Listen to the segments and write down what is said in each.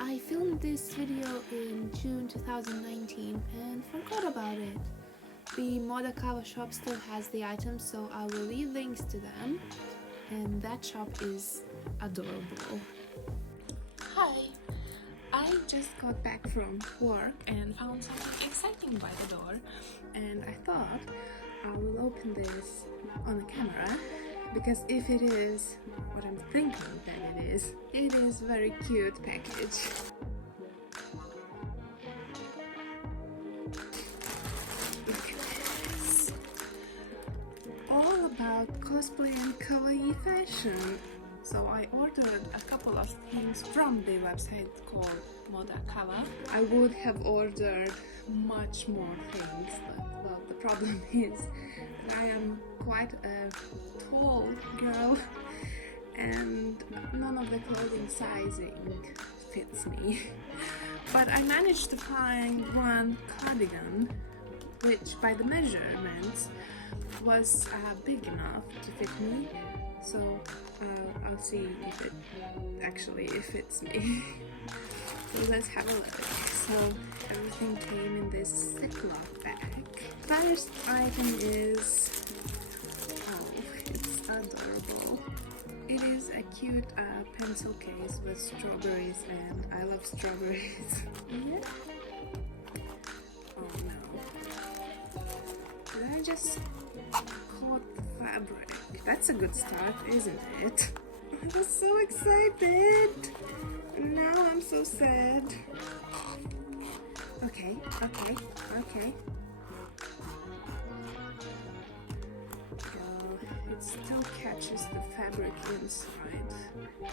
I filmed this video in June 2019 and forgot about it. The Modakawa shop still has the items, so I will leave links to them, and that shop is adorable. Hi! I just got back from work and found something exciting by the door, and I thought I will open this on the camera, because if it is what I'm thinking that it is very cute package. Look at this. All about cosplay and kawaii fashion. So I ordered a couple of things from the website called Modakawa. I would have ordered much more things, but well, the problem is that I am quite a tall girl and none of the clothing sizing fits me. But I managed to find one cardigan which by the measurements was big enough to fit me, so I'll see if it actually fits me. So let's have a look. So everything came in this Ziploc bag. First item is, oh, it's adorable. It is a cute pencil case with strawberries, and I love strawberries. Yeah. Oh no. Did I just caught fabric? That's a good start, isn't it? I was so excited. Now I'm so sad. Okay. It still catches the fabric inside. So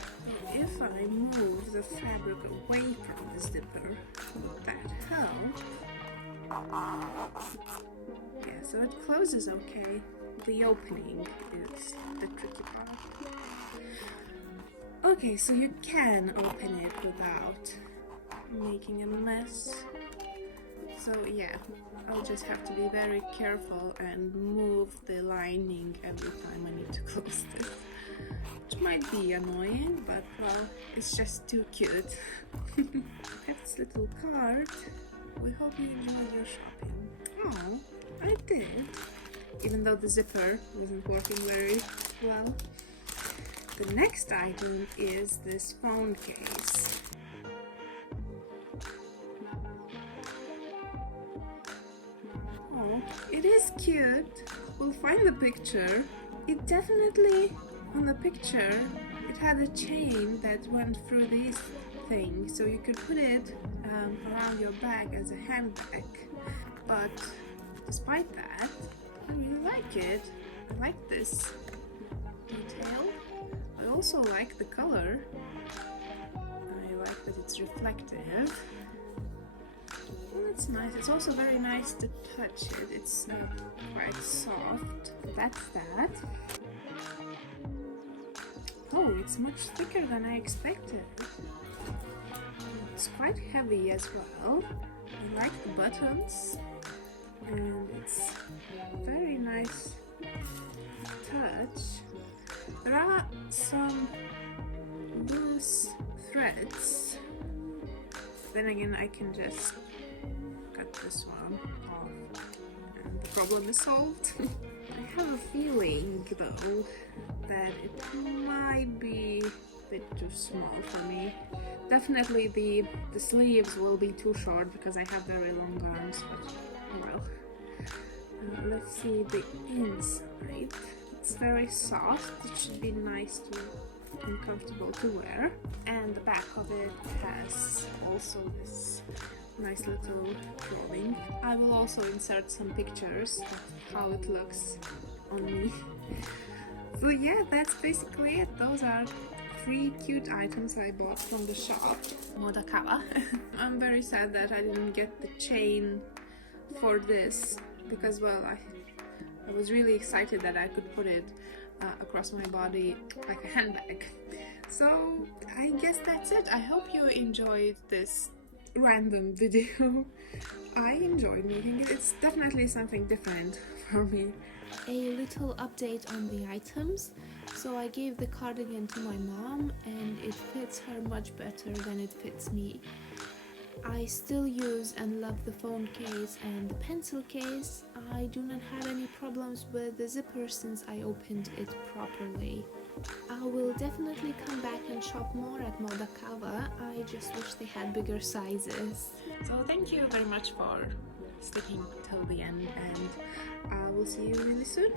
if I move the fabric away from the zipper, would that help? Yeah, so it closes okay. The opening is the tricky part. Okay, so you can open it without making a mess. So yeah, I'll just have to be very careful and move the lining every time I need to close this. Which might be annoying, but well, it's just too cute. That's little card. We hope you enjoyed your shopping. Oh, I did. Even though the zipper wasn't working very well. The next item is this phone case. Oh, it is cute. We'll find the picture. It definitely, on the picture, it had a chain that went through these things, so you could put it around your bag as a handbag. But despite that, I really like it. I like this detail. I also like the color. I like that it's reflective. Well, it's nice. It's also very nice to touch it. It's quite soft. That's that. Oh, it's much thicker than I expected. It's quite heavy as well. I like the buttons. And it's very nice touch. There are some loose threads. Then again, I can just cut this one off and the problem is solved. I have a feeling though that it might be a bit too small for me. Definitely the sleeves will be too short because I have very long arms, but oh well. Let's see the inside. It's very soft. It should be nice and comfortable to wear. And the back of it has also this nice little drawing. I will also insert some pictures of how it looks on me. So yeah, that's basically it. Those are 3 cute items I bought from the shop, Modakawa. I'm very sad that I didn't get the chain for this, because well, I was really excited that I could put it across my body like a handbag. So I guess that's it. I hope you enjoyed this random video. I enjoyed making it. It's definitely something different for me. a little update on the items. So I gave the cardigan to my mom and it fits her much better than it fits me. I still use and love the phone case and the pencil case. I do not have any problems with the zipper since I opened it properly. I will definitely come back and shop more at Modakawa. I just wish they had bigger sizes. So thank you very much for sticking till the end, and I will see you really soon.